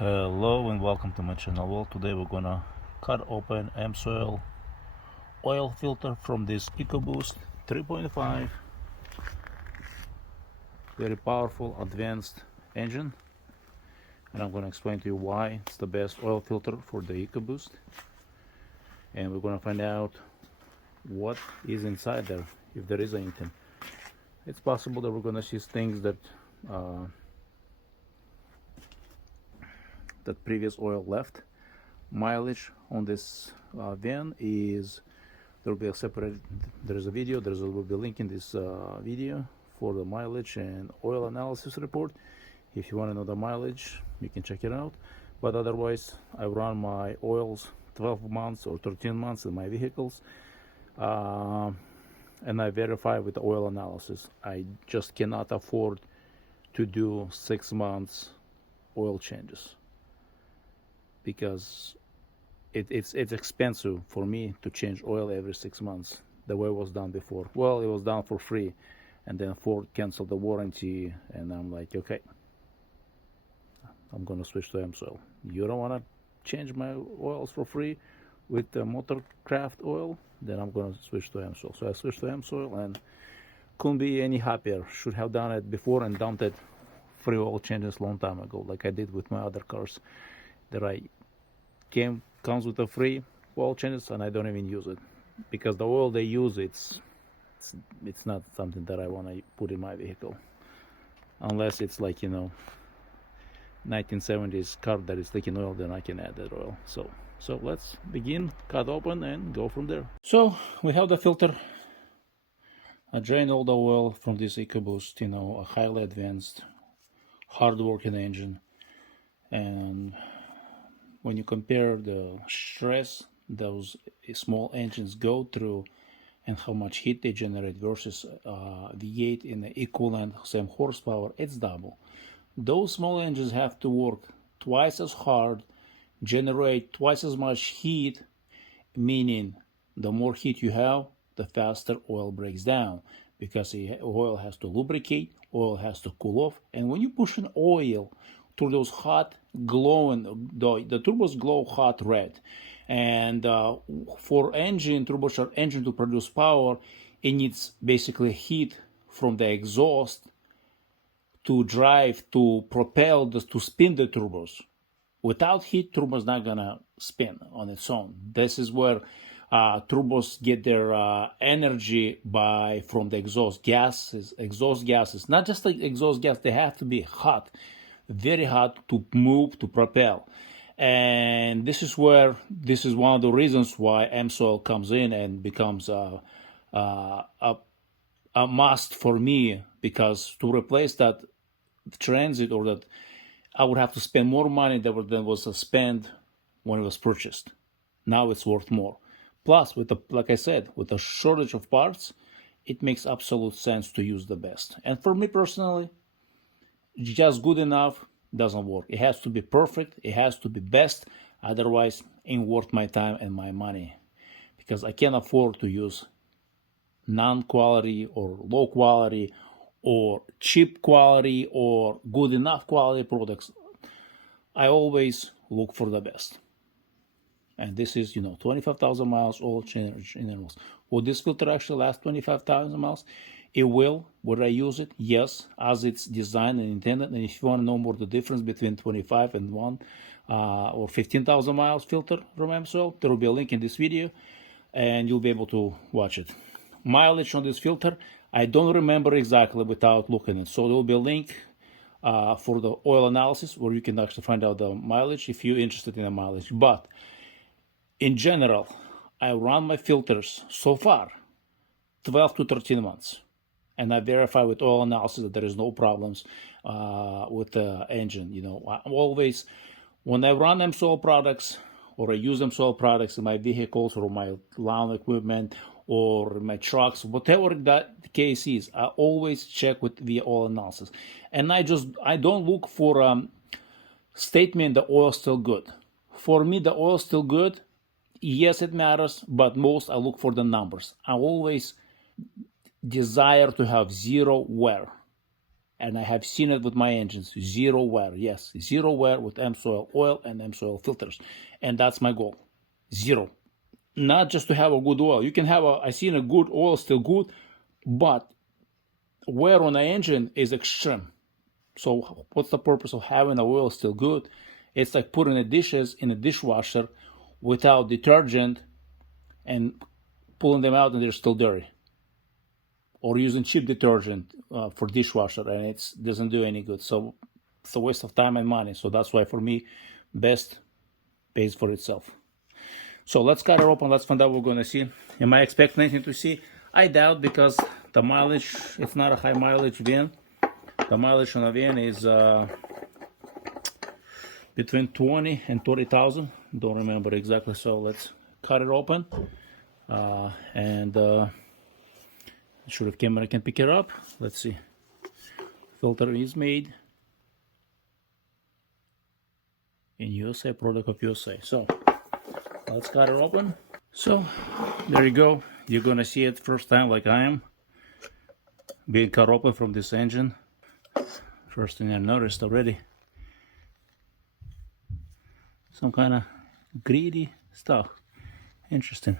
Hello and welcome to my channel. Well, today we're gonna cut open Amsoil oil filter from this ecoobost 3.5, very powerful advanced engine, and I'm gonna explain to you why it's the best oil filter for the ecoobost, and we're gonna find out what is inside there, if there is anything. It's possible that we're gonna see things that that previous oil left. Mileage on this van is, there will be a separate, there's a video, there will be a link in this video for the mileage and oil analysis report. If you want to know the mileage, you can check it out. But otherwise, I run my oils 12 months or 13 months in my vehicles, and I verify with the oil analysis. I just cannot afford to do 6 months oil changes, because it's expensive for me to change oil every 6 months the way it was done before. Well, it was done for free, and then Ford canceled the warranty, and I'm like, okay, I'm gonna switch to Amsoil. You don't want to change my oils for free with the Motorcraft oil, then I'm gonna switch to Amsoil. So I switched to Amsoil and couldn't be any happier. Should have done it before and dumped it free oil changes long time ago, like I did with my other cars that comes with a free oil changes, and I don't even use it, because the oil they use, it's not something that I want to put in my vehicle, unless it's like, 1970s car that is leaking oil, then I can add that oil. So let's begin, cut open and go from there. So we have the filter. I drained all the oil from this ecoobost, a highly advanced, hard-working engine. And when you compare the stress those small engines go through and how much heat they generate versus V8 in the equivalent same horsepower, it's double. Those small engines have to work twice as hard, generate twice as much heat, meaning the more heat you have, the faster oil breaks down, because the oil has to lubricate, oil has to cool off. And when you push an oil through those hot glowing, the turbos glow hot red, and for turbocharged engine to produce power, it needs basically heat from the exhaust to drive, to propel, to spin the turbos. Without heat, turbo's not gonna spin on its own. This is where turbos get their energy from the exhaust gases. Exhaust gases, not just like exhaust gas, they have to be hot, very hot, to move, to propel. And this is one of the reasons why Amsoil comes in and becomes a must for me, because to replace that transit, or that, I would have to spend more money than was spent when it was purchased. Now it's worth more. Plus, like I said, with the shortage of parts, it makes absolute sense to use the best. And for me personally, just good enough doesn't work. It has to be perfect. It has to be best. Otherwise, it ain't worth my time and my money, because I can't afford to use non-quality or low quality or cheap quality or good enough quality products. I always look for the best. And this is, 25,000 miles oil change intervals. Will this filter actually last 25,000 miles? It will. Would I use it? Yes, as it's designed and intended. And if you want to know more the difference between 25 and 1 or 15,000 miles filter from Amsoil, there will be a link in this video, and you'll be able to watch it. Mileage on this filter, I don't remember exactly without looking at it. So there will be a link for the oil analysis where you can actually find out the mileage if you're interested in the mileage. But in general, I run my filters so far 12 to 13 months. And I verify with oil analysis that there is no problems with the engine. I'm always, when I run Amsoil products, or I use Amsoil products in my vehicles or my lawn equipment or my trucks, whatever that the case is, I always check with the oil analysis. And I don't look for statement the oil's still good. For me, the oil's still good. Yes, it matters, but most I look for the numbers. I always desire to have zero wear. and I have seen it with my engines. Zero wear, yes, zero wear with Amsoil oil and Amsoil filters, and that's my goal. Zero. Not just to have a good oil. You can have I seen a good oil, still good, but wear on the engine is extreme. So what's the purpose of having the oil still good? It's like putting the dishes in a dishwasher without detergent and pulling them out and they're still dirty. Or using cheap detergent for dishwasher, and it doesn't do any good. So it's a waste of time and money. So that's why for me, best pays for itself. So let's cut it open. Let's find out what we're going to see. Am I expecting anything to see? I doubt, because the mileage, it's not a high mileage van. The mileage on a van is between 20 and 30,000. Don't remember exactly. So let's cut it open. Sure if camera can pick it up. Let's see. Filter is made in USA, product of USA. So let's cut it open. So there you go. You're gonna see it first time like I am, being cut open from this engine. First thing I noticed already, some kind of greedy stuff. Interesting.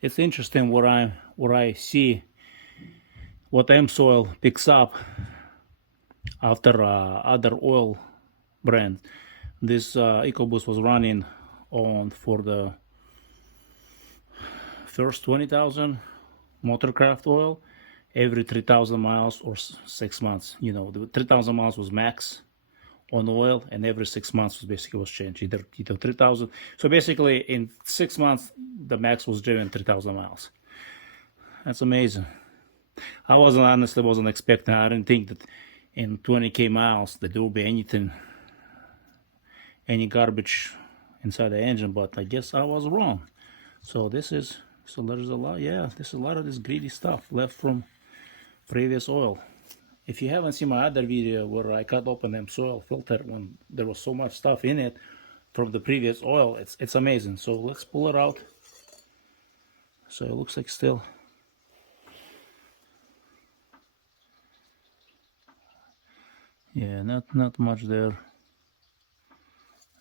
It's interesting what I see, what Amsoil picks up after other oil brand. This EcoBoost was running on for the first 20,000 motorcraft oil every 3,000 miles or 6 months. You know, the 3,000 miles was max on oil, and every 6 months was basically was changed, either 3,000. So basically in 6 months the max was driven 3,000 miles. That's amazing. I honestly wasn't expecting. I didn't think that in 20k miles that there will be anything, any garbage inside the engine, but I guess I was wrong. So there's a lot. Yeah, there's a lot of this greedy stuff left from previous oil. If you haven't seen my other video where I cut open the Amsoil filter when there was so much stuff in it from the previous oil, it's amazing. So let's pull it out. So it looks like still. Yeah, not much there.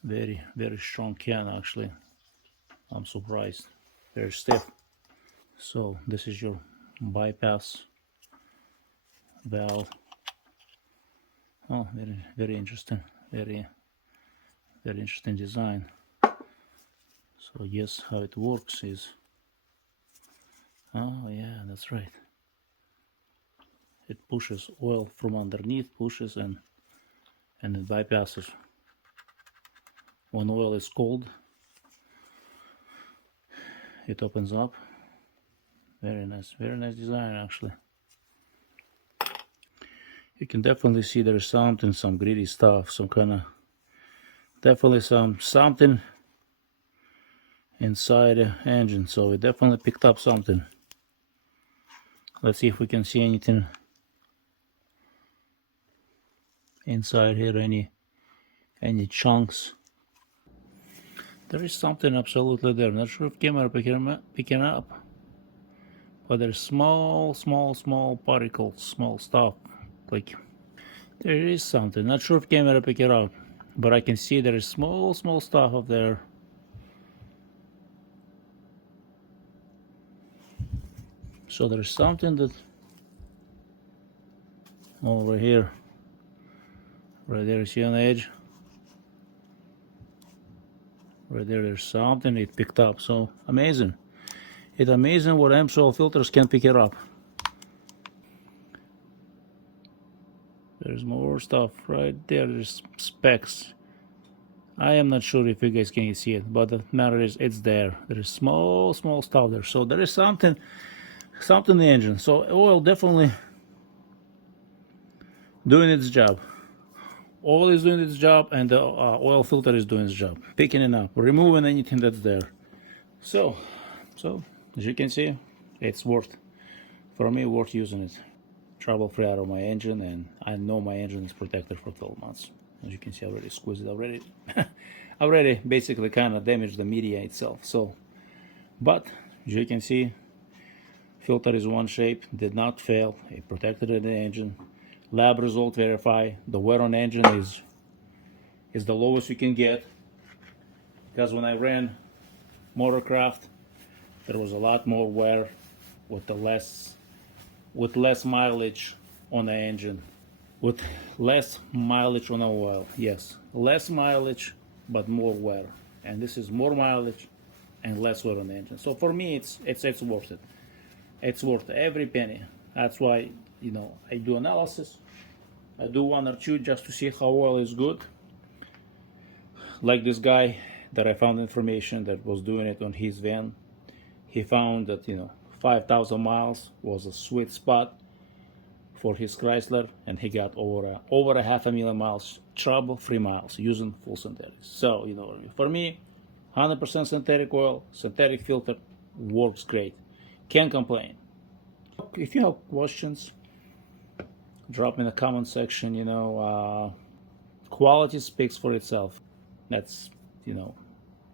Very strong can actually. I'm surprised. Very stiff. So this is your bypass valve. Oh, very interesting. Very interesting design. So yes, how it works is, oh yeah, that's right. It pushes oil from underneath, pushes and it bypasses. When oil is cold, it opens up. Very nice design actually. You can definitely see there's some greedy stuff, some kind of, definitely something inside the engine. So it definitely picked up something. Let's see if we can see anything inside here, any chunks. There is something absolutely there. Not sure if camera picking up, but there's small particles, small stuff. Like there is something. Not sure if camera pick it up, but I can see there is small stuff up there. So there's something that over here, right there. See on the edge. Right there, there's something it picked up. So amazing. It's amazing what Amsoil filters can pick it up. There's more stuff right there. There's specks. I am not sure if you guys can see it, but the matter is it's there. There is small stuff there. So there is something in the engine. So oil definitely doing its job. Oil is doing its job, and the oil filter is doing its job, picking it up, removing anything that's there. So as you can see, it's worth using it. Trouble-free out of my engine, and I know my engine is protected for 12 months. As you can see, I already squeezed it already basically kind of damaged the media itself. So, but as you can see, filter is one shape, did not fail. It protected the engine. lab result verify. The wear on engine is the lowest you can get, because when I ran Motorcraft, there was a lot more wear with less mileage on the engine, with less mileage on the oil. Yes, less mileage but more wear, and this is more mileage and less wear on the engine. So for me, it's worth it. It's worth every penny. That's why, you know, I do analysis. I do one or two just to see how oil is good. Like this guy that I found information that was doing it on his van. He found that, you know, 5,000 miles was a sweet spot for his Chrysler, and he got over 500,000 miles trouble-free miles using full synthetics. So, you know, for me, 100% synthetic oil, synthetic filter works great. Can't complain. If you have questions, drop in the comment section. You know, quality speaks for itself. That's, you know.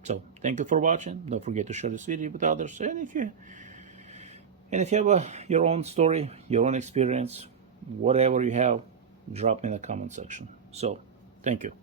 So thank you for watching. Don't forget to share this video with others. And if you have your own story, your own experience, whatever you have, drop in the comment section. So thank you.